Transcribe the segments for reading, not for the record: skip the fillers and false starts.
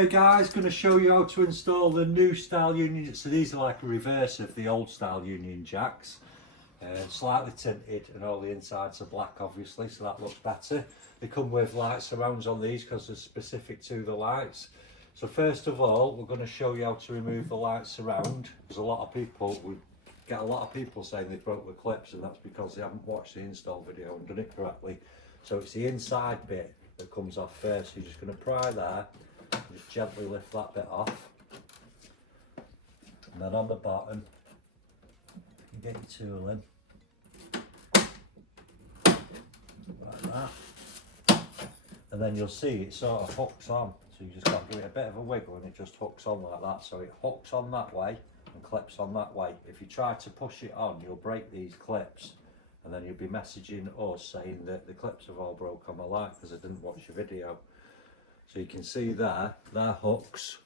Okay guys, going to show you how to install the new style Union. So these are like a reverse of the old style Union jacks. Slightly tinted and all the insides are black obviously, so that looks better. They come with light surrounds on these because they're specific to the lights. So first of all, we're going to show you how to remove the light surround, because a lot of people, we get a lot of people saying they broke the clips, and that's because they haven't watched the install video and done it correctly. So it's the inside bit that comes off first. So you're just going to pry there, just gently lift that bit off, and then on the bottom you get your tool in like that, and then you'll see it sort of hooks on. So you just got to give it a bit of a wiggle and it just hooks on like that. So it hooks on that way and clips on that way. If you try to push it on, you'll break these clips, and then you'll be messaging us saying that the clips have all broke on my light because I didn't watch your video. So you can see there, they're hooks,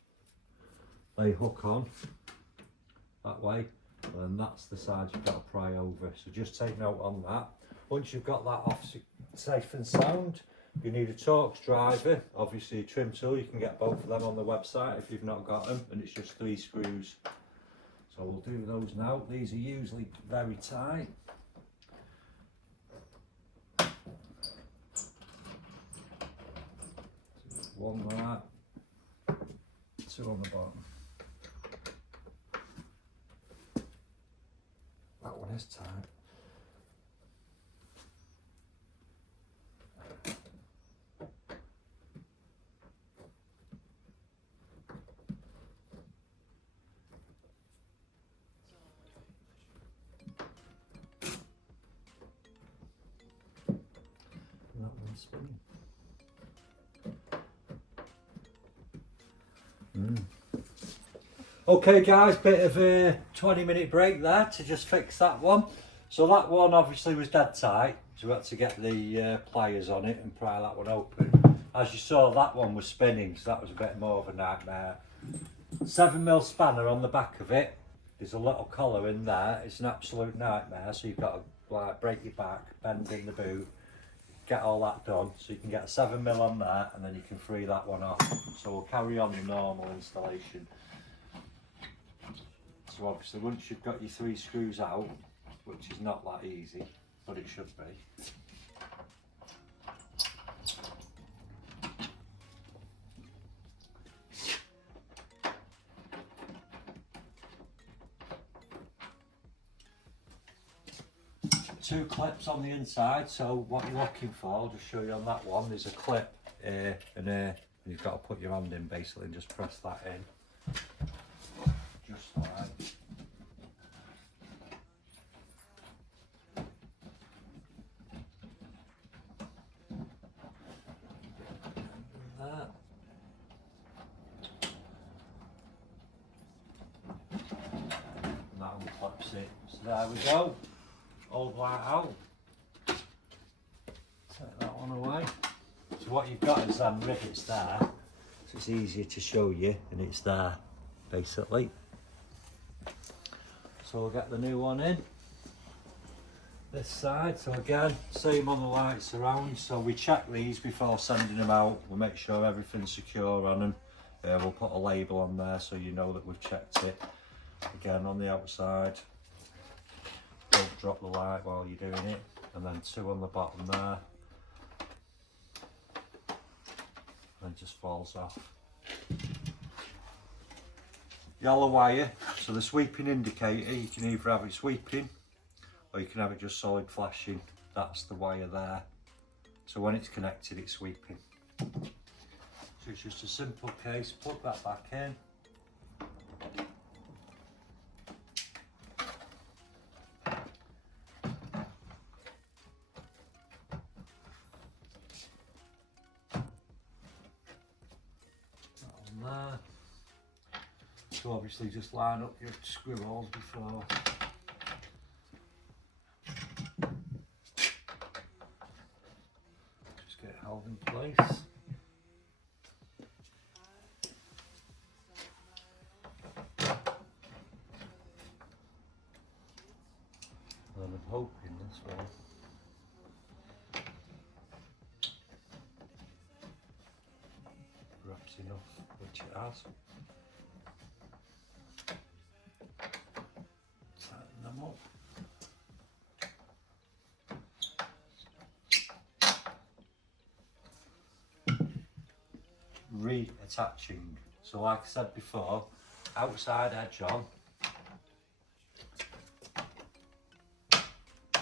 they hook on that way, and then that's the side you've got to pry over. So just take note on that. Once you've got that off safe and sound, you need a Torx driver, obviously a trim tool. You can get both of them on the website if you've not got them, and it's just 3 screws. So we'll do those now. These are usually very tight. One there, 2 on the bottom. That one is tight. And that one's spinning. Okay guys, bit of a 20-minute break there to just fix that one. So that one obviously was dead tight, so we had to get the pliers on it and pry that one open. As you saw, that one was spinning, so that was a bit more of a nightmare. 7mm spanner on the back of it. There's a little collar in there. It's an absolute nightmare, so you've got to like break your back, bend in the boot, get all that done, so you can get a 7mm on there, and then you can free that one off. So we'll carry on the normal installation. So obviously once you've got your 3 screws out, which is not that easy, but it should be. Two clips on the inside, so what you're looking for, I'll just show you on that one, there's a clip here and here, and you've got to put your hand in basically and just press that in. Just like that. And that unclips it. So there we go. Old light out. Take that one away. So what you've got is them rivets there. So it's easier to show you, and it's there basically. So we'll get the new one in this side. So again, same on the light surround. So we check these before sending them out. We'll make sure everything's secure on them. We'll put a label on there so you know that we've checked it. Again, on the outside, don't drop the light while you're doing it. And then 2 on the bottom there. And it just falls off. Yellow wire, so the sweeping indicator, you can either have it sweeping or you can have it just solid flashing. That's the wire there. So when it's connected, it's sweeping. So it's just a simple case, plug that back in. That on there. So obviously just line up your screw holes before. Just get it held in place. And I'm hoping this way. Perhaps enough, which it has. Tighten them up. Reattaching. So like I said before, outside edge on,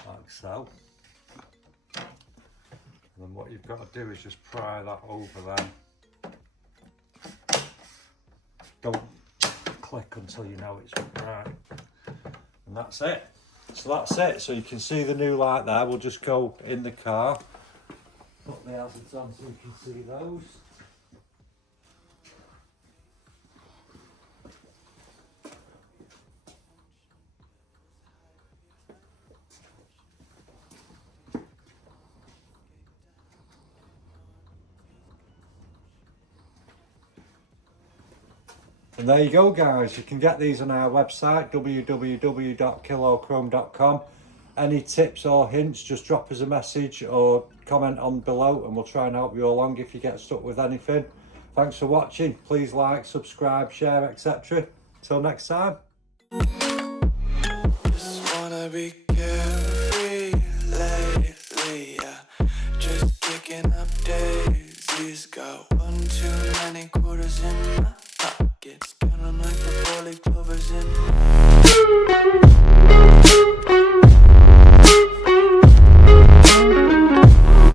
like so. And then what you've got to do is just pry that over there. Don't click until you know it's right. And that's it. So that's it. So you can see the new light there. We'll just go in the car. Put the hazards on so you can see those. And there you go, guys. You can get these on our website, www.KillAllChrome.com. Any tips or hints, just drop us a message or comment on below and we'll try and help you along if you get stuck with anything. Thanks for watching. Please like, subscribe, share, etc. Till next time. Just wanna be carefree lately, yeah. Just kicking up daisies. Got one too many quarters in my pockets. Counting like the 4-leaf clovers in my